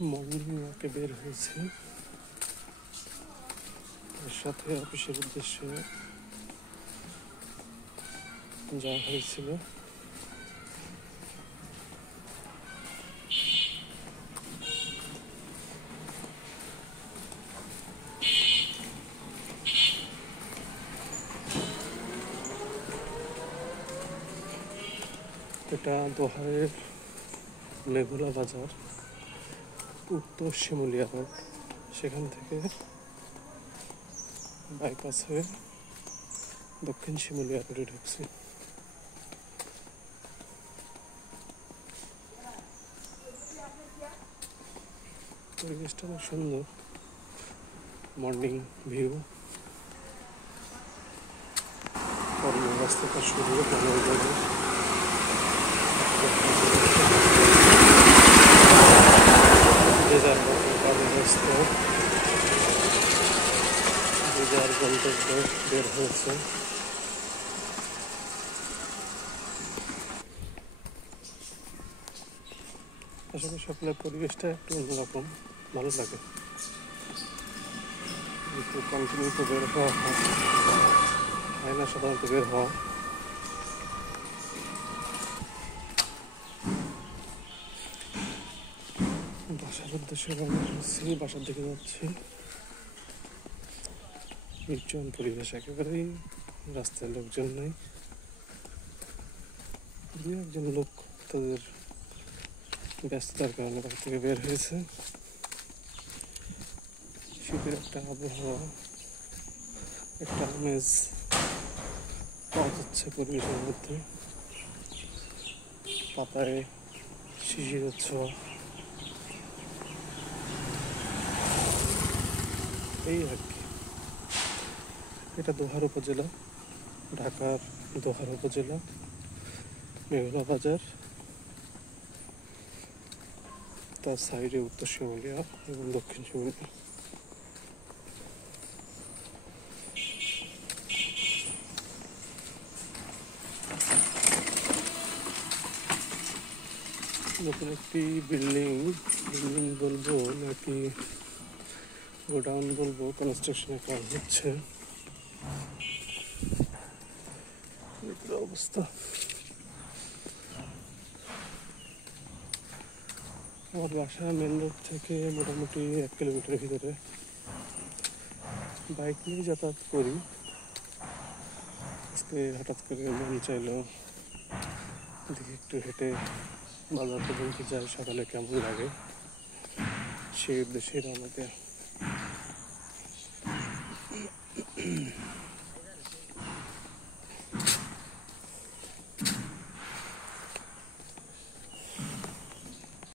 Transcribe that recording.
মর্নিং ওয়াকে বের হয়েছে, এর সাথে অফিসের উদ্দেশ্যে যাওয়া হয়েছিল। এটা দোহারের মেঘুলা বাজার, উত্তর শিমুলিয়া রোড। সেখান থেকে বাইপাস হয়ে দক্ষিণ শিমুলিয়া রোডে ঢুকছি। পরিবেশটা অনেক সুন্দর, মর্নিং ভিউ, কর্মব্যস্ততা শুরু মনোযোগে। যে যার মতো কর্মব্যস্ত, যে যার গন্তব্যে বের হয়েছে। আসলে সকালের পরিবেশটা একটু অন্যরকম, ভালো লাগে। একটু কন্টিনিউ তো বের হওয়া হয় না, সাধারণত বের হওয়া। বাসার উদ্দেশ্যে রওনা হচ্ছি, বাসার দিকে যাচ্ছি। নির্জন পরিবেশ একেবারেই, রাস্তায় লোকজন নেই। দু একজন লোক তাদের ব্যস্ততার কারণে বাড়ি থেকে বের হয়েছে। শীতের একটা আবহাওয়া, একটা আমেজ পাওয়া যাচ্ছে পরিবেশের মধ্যে। পাতায় শিশিরের ছোঁয়া, এই আর কি। এটা দোহার উপজেলা, ঢাকার দোহার উপজেলা, মেঘুলা বাজার। তার সাইডে উত্তর শিমুলিয়া এবং দক্ষিণ শিমুলিয়া। নতুন একটি বিল্ডিং বলবো নাকি গোডাউন বলবো, কনস্ট্রাকশনের কাজ হচ্ছে। অবস্থা। আমার বাসা মেন রোড থেকে মোটামুটি 1 কিলোমিটার ভিতরে। বাইক নিয়ে যাতায়াত করি। আজকে হঠাৎ করে মন চাইলো দেখি একটু হেঁটে বাজার পর্যন্ত যাই, সকালে কেমন লাগে, সেই উদ্দেশ্যে রওনা দেয়া।